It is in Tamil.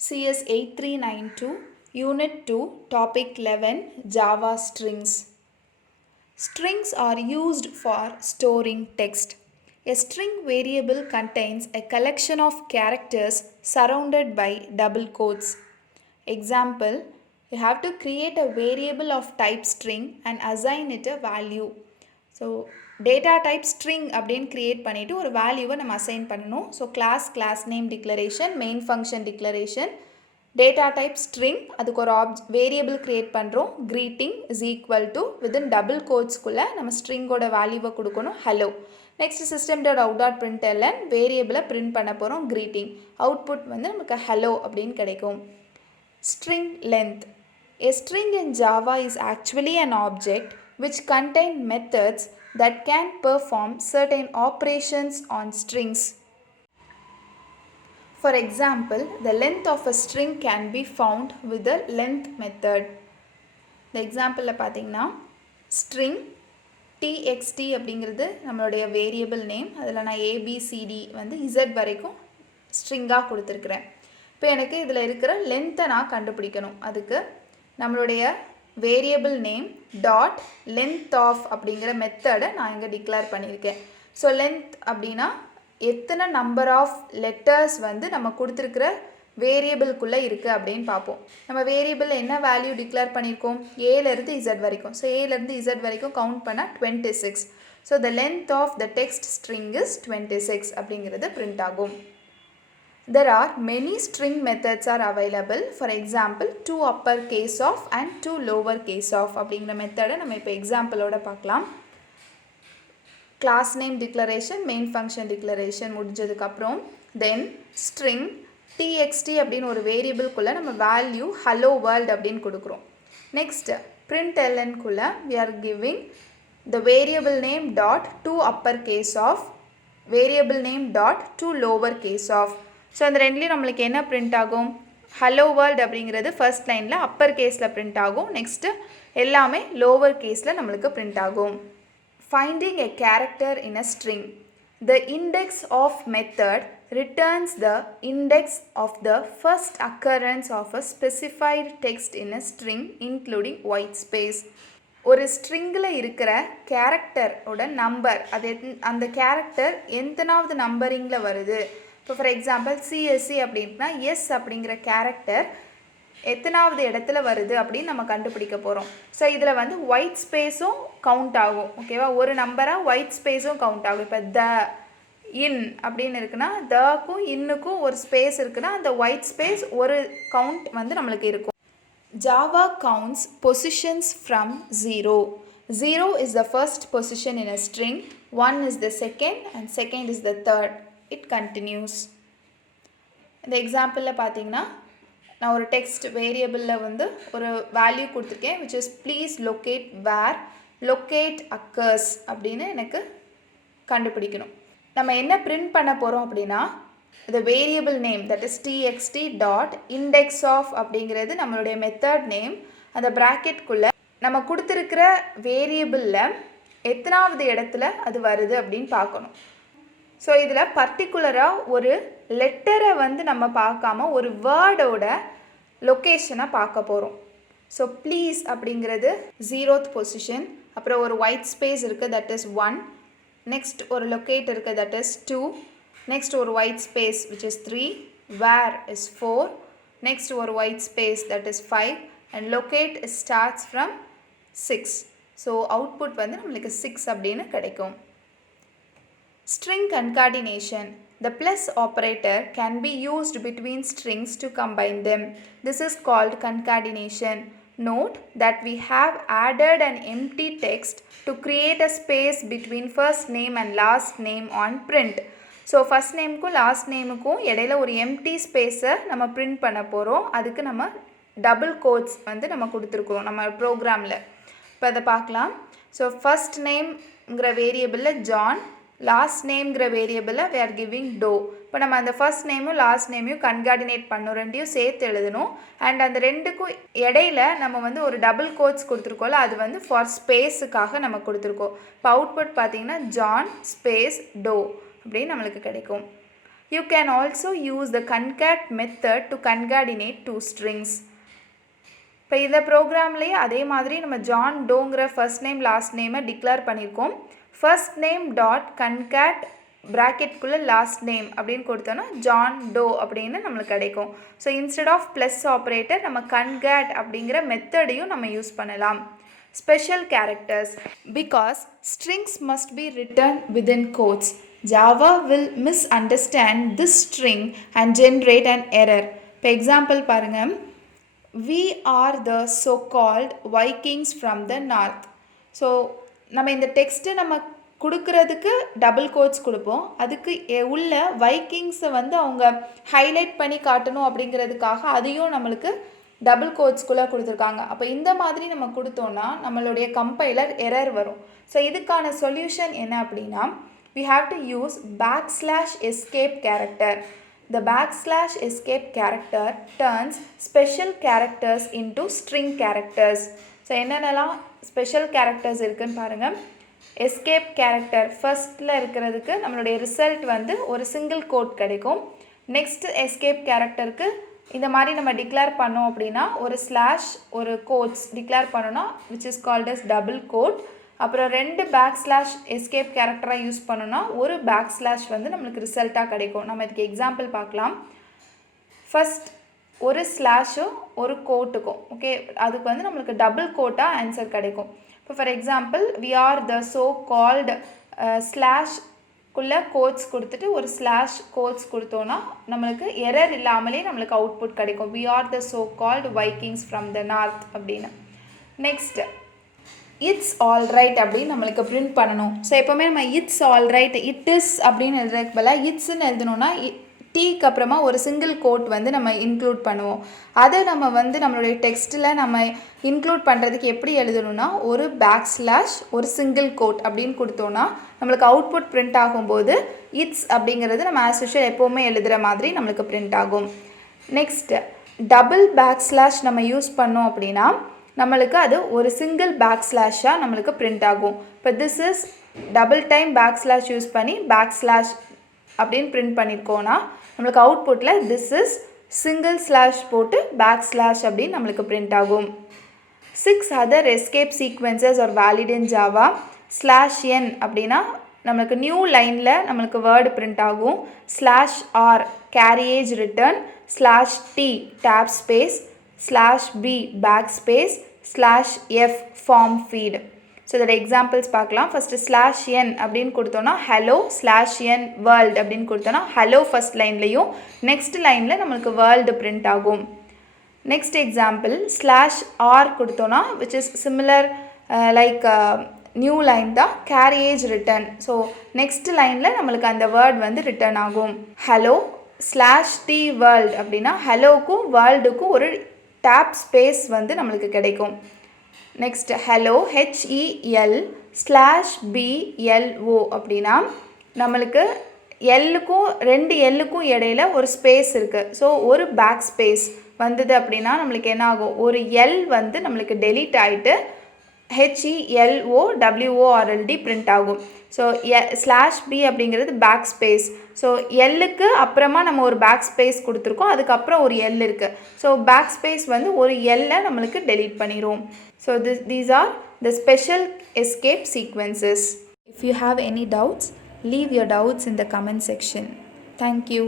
CS 8392 Unit 2 Topic 11 Java Strings. Strings are used for storing text. A string variable contains a collection of characters surrounded by double quotes. Example, you have to create a variable of type string and assign it a value. So data type string அப்படின்னு க்ரியேட் பண்ணிவிட்டு ஒரு வேல்யூவை நம்ம அசைன் பண்ணணும். So class name declaration, main function declaration, data type string, அதுக்கு ஒரு வேரியபிள் க்ரியேட் பண்ணுறோம். Greeting is equal to within double கோட்ஸ்குள்ளே நம்ம ஸ்ட்ரிங்கோட வேல்யூவை கொடுக்கணும், hello. Next system dot out dot println வேரியபிளை பிரிண்ட் பண்ண போகிறோம், க்ரீட்டிங். அவுட்புட் வந்து நமக்கு ஹலோ அப்படின்னு கிடைக்கும். String length. A string in Java is actually an object which contain methods that can perform certain operations on strings. For example, the length of a string can be found with the length method. The example பார்த்தீங்கன்னா string txt அப்படிங்கிறது நம்மளுடைய வேரியபிள் நேம். அதில் நான் abcd வந்து z வரைக்கும் ஸ்ட்ரிங்காக கொடுத்துருக்குறேன். இப்போ எனக்கு இதில் இருக்கிற லென்த்தை நான் கண்டுபிடிக்கணும். அதுக்கு நம்மளுடைய variable name dot length of அப்படிங்கிற மெத்தடை நான் இங்கே டிக்ளேர் பண்ணியிருக்கேன். ஸோ லென்த் அப்படின்னா எத்தனை நம்பர் ஆஃப் லெட்டர்ஸ் வந்து நம்ம கொடுத்துருக்கிற வேரியபிள்குள்ளே இருக்குது அப்படின்னு பார்ப்போம். நம்ம வேரியபிளில் என்ன வேல்யூ டிக்ளேர் பண்ணியிருக்கோம், ஏலேருந்து இசட் வரைக்கும். ஸோ ஏலேருந்து இசட் வரைக்கும் கவுண்ட் பண்ணால் 26. So the length of the text string is 26 அப்படிங்கிறது பிரிண்ட் ஆகும். There are many string methods are available. For example, 2 uppercase of and 2 lowercase of அப்படிங்கிற மெத்தடை நம்ம இப்போ எக்ஸாம்பிளோட பார்க்கலாம். Class name declaration, main function declaration முடிஞ்சதுக்கப்புறம் தென் ஸ்ட்ரிங் txt அப்படின்னு ஒரு வேரியபிள்குள்ளே நம்ம வேல்யூ ஹலோ வேர்ல்ட் அப்படின்னு கொடுக்குறோம். நெக்ஸ்ட் printlnகுள்ளே we are giving the variable name dot 2 uppercase of, variable name dot 2 lowercase of. So அந்த ரெண்டுலேயும் நம்மளுக்கு என்ன பிரிண்ட் ஆகும், ஹலோ வேர்ல்ட் அப்படிங்கிறது ஃபர்ஸ்ட் லைனில் அப்பர் கேஸில் பிரிண்ட் ஆகும். நெக்ஸ்ட்டு எல்லாமே லோவர் கேஸில் நம்மளுக்கு பிரிண்ட் ஆகும். Finding a character in a string. The index of method returns the index of the first occurrence of a specified text in a string including white space. ஒரு ஸ்ட்ரிங்கில் இருக்கிற கேரக்டரோட நம்பர், அது அந்த கேரக்டர் எத்தனாவது நம்பரிங்கில் வருது. இப்போ ஃபார் எக்ஸாம்பிள் சிஎஸ்சி அப்படின்னா எஸ் அப்படிங்கிற கேரக்டர் எத்தனாவது இடத்துல வருது அப்படின்னு நம்ம கண்டுபிடிக்க போகிறோம். ஸோ இதில் வந்து ஒயிட் ஸ்பேஸும் கவுண்ட் ஆகும். ஓகேவா, ஒரு நம்பராக ஒயிட் ஸ்பேஸும் கவுண்ட் ஆகும். இப்போ த இன் அப்படின்னு இருக்குன்னா தக்கும் இன்னுக்கும் ஒரு ஸ்பேஸ் இருக்குன்னா அந்த ஒயிட் ஸ்பேஸ் ஒரு கவுண்ட் வந்து நம்மளுக்கு இருக்கும். Java counts positions from 0. 0 is the first position in a string, 1 is the second and second is the third. It continues. இந்த எக்ஸாம்பிளில் பார்த்தீங்கன்னா நான் ஒரு டெக்ஸ்ட் வேரியபிளில் வந்து ஒரு வேல்யூ கொடுத்துருக்கேன், which is please locate where locate occurs அப்படின்னு எனக்கு கண்டுபிடிக்கணும். நம்ம என்ன பிரிண்ட் பண்ண போகிறோம் அப்படின்னா the variable name, that is txt dot index of அப்படிங்கிறது நம்மளுடைய மெத்தட் நேம். அந்த ப்ராக்கெட்குள்ளே நம்ம கொடுத்துருக்கிற வேரியபிளில் எத்தனாவது இடத்துல அது வருது அப்படின்னு பார்க்கணும். ஸோ இதில் பர்டிகுலராக ஒரு லெட்டரை வந்து நம்ம பார்க்காம ஒரு வேர்டோட லொக்கேஷனை பார்க்க போகிறோம். ஸோ ப்ளீஸ் அப்படிங்கிறது 0th பொசிஷன், அப்புறம் ஒரு ஒயிட் ஸ்பேஸ் இருக்குது, தட் இஸ் 1. நெக்ஸ்ட் ஒரு லொக்கேட் இருக்குது, தட் இஸ் 2. நெக்ஸ்ட் ஒரு white space which is 3. Where is 4. Next ஒரு white space that is 5 and locate starts from 6. So output வந்து நம்மளுக்கு 6 அப்படின்னு கிடைக்கும். String concatenation. The plus operator can be used between strings to combine them. This is called concatenation. Note that we have added an empty text to create a space between first name and last name on print. So first நேமுக்கும் லாஸ்ட் நேமுக்கும் இடையில ஒரு எம்டி ஸ்பேஸை நம்ம பிரிண்ட் பண்ண போகிறோம். அதுக்கு நம்ம டபுள் கோட்ஸ் வந்து நம்ம கொடுத்துருக்குறோம் நம்ம ப்ரோக்ராமில். இப்போ அதை பார்க்கலாம். ஸோ ஃபஸ்ட் நேம்ங்கிற வேரியபிளில் ஜான், லாஸ்ட் நேம்ங்கிற வேரியபிளில் we are giving டோ. இப்போ நம்ம அந்த ஃபர்ஸ்ட் நேமும் லாஸ்ட் நேமையும் கன்கார்டினேட் பண்ணணும், ரெண்டையும் சேர்த்து எழுதணும். அண்ட் அந்த ரெண்டுக்கும் இடையில நம்ம வந்து ஒரு டபுள் கோட்ஸ் கொடுத்துருக்கோம்ல, அது வந்து ஃபார் ஸ்பேஸுக்காக நம்ம கொடுத்துருக்கோம். இப்போ அவுட்புட் பார்த்தீங்கன்னா ஜான் ஸ்பேஸ் டோ அப்படின்னு நம்மளுக்கு கிடைக்கும். You can also use the concat method to concatenate two strings. இப்போ இந்த ப்ரோக்ராம்லேயே அதே மாதிரி நம்ம ஜான் டோங்கிற ஃபர்ஸ்ட் நேம் லாஸ்ட் நேமை டிக்ளேர் பண்ணியிருக்கோம். ஃபர்ஸ்ட் நேம் டாட் கன்கேட் ப்ராக்கெட்குள்ளே லாஸ்ட் நேம் அப்படின்னு கொடுத்தோன்னா ஜான் டோ அப்படின்னு நம்மளுக்கு கிடைக்கும். So instead of plus operator நம்ம கன்கேட் அப்படிங்கிற மெத்தடையும் நம்ம யூஸ் பண்ணலாம். Special characters. Because strings must be written within quotes, Java will misunderstand this string and generate an error. For example, பாருங்க, we are the so-called Vikings from the north. So நம்ம இந்த டெக்ஸ்ட்டு நம்ம கொடுக்கறதுக்கு டபுள் கோட்ஸ் கொடுப்போம். அதுக்கு உள்ள வைக்கிங்ஸை வந்து அவங்க ஹைலைட் பண்ணி காட்டணும் அப்படிங்கிறதுக்காக அதையும் நம்மளுக்கு டபுள் கோட்ஸ்குள்ளே கொடுத்துருக்காங்க. அப்போ இந்த மாதிரி நம்ம கொடுத்தோன்னா நம்மளுடைய கம்பைலர் எரர் வரும். ஸோ இதுக்கான சொல்யூஷன் என்ன அப்படின்னா, we have to use \escape character. The \escape character turns special characters into string characters. So என்னென்னலாம் ஸ்பெஷல் கேரக்டர்ஸ் இருக்குதுன்னு பாருங்கள். எஸ்கேப் கேரக்டர் ஃபர்ஸ்ட்டில் இருக்கிறதுக்கு நம்மளுடைய ரிசல்ட் வந்து ஒரு சிங்கிள் கோட் கிடைக்கும். நெக்ஸ்ட்டு எஸ்கேப் கேரக்டருக்கு இந்த மாதிரி நம்ம டிக்ளேர் பண்ணோம் அப்படின்னா ஒரு ஸ்லாஷ் ஒரு கோட்ஸ் டிக்ளேர் பண்ணோன்னா which is called as double quote. அப்புறம் 2 எஸ்கேப் கேரக்டராக யூஸ் பண்ணோன்னா ஒரு பேக்ஸ்லாஷ் வந்து நம்மளுக்கு ரிசல்ட்டாக கிடைக்கும். நம்ம இதுக்கு எக்ஸாம்பிள் பார்க்கலாம். ஃபஸ்ட் ஒரு ஸ்லாஷும் ஒரு கோட்டுக்கும் ஓகே, அதுக்கு வந்து நம்மளுக்கு டபுள் கோட்டாக ஆன்சர் கிடைக்கும். இப்போ for example we are the so called ஸ்லாஷ்குள்ளே கோட்ஸ் கொடுத்துட்டு ஒரு ஸ்லாஷ் கோட்ஸ் கொடுத்தோன்னா நம்மளுக்கு எரர் இல்லாமலே நம்மளுக்கு அவுட்புட் கிடைக்கும். We are the so called Vikings from the north அப்படின்னு. நெக்ஸ்ட் இட்ஸ் ஆல் ரைட் அப்படின்னு நம்மளுக்கு பிரிண்ட் பண்ணணும். ஸோ எப்போவுமே நம்ம it's all right it is அப்படின்னு எழுதுறதுக்கு பதிலாக இட்ஸ்ன்னு எழுதணுன்னா டீக்கு அப்புறமா ஒரு சிங்கிள் கோட் வந்து நம்ம இன்க்ளூட் பண்ணுவோம். அதை நம்ம வந்து நம்மளுடைய டெக்ஸ்ட்டில் நம்ம இன்க்ளூட் பண்ணுறதுக்கு எப்படி எழுதணும்னா ஒரு பேக்ஸ்லாஷ் ஒரு சிங்கிள் கோட் அப்படின்னு கொடுத்தோன்னா நம்மளுக்கு அவுட்புட் பிரிண்ட் ஆகும்போது இட்ஸ் அப்படிங்கிறது நம்ம ஆஸ் யூஷுவல் எப்போவுமே எழுதுகிற மாதிரி நம்மளுக்கு பிரிண்ட் ஆகும். நெக்ஸ்ட் டபுள் பேக்ஸ்லாஷ் நம்ம யூஸ் பண்ணோம் அப்படின்னா நம்மளுக்கு அது ஒரு சிங்கிள் பேக்ஸ்லாஷாக நம்மளுக்கு பிரிண்ட் ஆகும். இப்போ this is double time backslash use பண்ணி பேக்ஸ்லாஷ் அப்படின்னு பிரிண்ட் பண்ணியிருக்கோன்னா நம்மளுக்கு அவுட்புட்டில் திஸ் இஸ் சிங்கிள் ஸ்லாஷ் போட்டு பேக்ஸ்லாஷ் அப்படின்னு நம்மளுக்கு பிரிண்ட் ஆகும். 6 other escape sequences are valid in Java. /n அப்படின்னா நம்மளுக்கு நியூ லைனில் நம்மளுக்கு வேர்டு பிரிண்ட் ஆகும். /r carriage return, /t tab space, /b backspace, /f form feed. So இதோட எக்ஸாம்பிள்ஸ் பார்க்கலாம். ஃபஸ்ட்டு /n அப்படின்னு கொடுத்தோன்னா ஹலோ /n வேர்ல்டு அப்படின்னு கொடுத்தோன்னா ஹலோ ஃபஸ்ட் லைன்லையும் நெக்ஸ்ட் லைனில் நம்மளுக்கு வேர்ல்டு பிரிண்ட் ஆகும். நெக்ஸ்ட் எக்ஸாம்பிள் /r கொடுத்தோன்னா which is similar like new line தான் கேரியேஜ் ரிட்டர்ன். ஸோ நெக்ஸ்ட் லைனில் நம்மளுக்கு அந்த வேர்ட் வந்து ரிட்டர்ன் ஆகும். ஹலோ /t வேர்ல்டு அப்படின்னா ஹலோக்கும் வேர்ல்டுக்கும் ஒரு டேப் ஸ்பேஸ் வந்து நம்மளுக்கு கிடைக்கும். நெக்ஸ்ட் ஹலோ HEL/BLO அப்படின்னா நம்மளுக்கு எல்லுக்கும் 2 எல்லுக்கும் இடையில ஒரு ஸ்பேஸ் இருக்குது. ஸோ ஒரு பேக் ஸ்பேஸ் வந்தது அப்படின்னா நம்மளுக்கு என்ன ஆகும், ஒரு எல் வந்து நம்மளுக்கு டெலீட் ஆகிட்டு HELOWORLD பிரிண்ட் ஆகும். ஸோ /B அப்படிங்கிறது பேக் ஸ்பேஸ். ஸோ எல்லுக்கு அப்புறமா நம்ம ஒரு பேக் ஸ்பேஸ் கொடுத்துருக்கோம், அதுக்கப்புறம் ஒரு எல் இருக்குது. ஸோ பேக் ஸ்பேஸ் வந்து ஒரு எல்லை நம்மளுக்கு டெலீட் பண்ணிடும். So these are the special escape sequences. If you have any doubts, leave your doubts in the comment section. Thank you.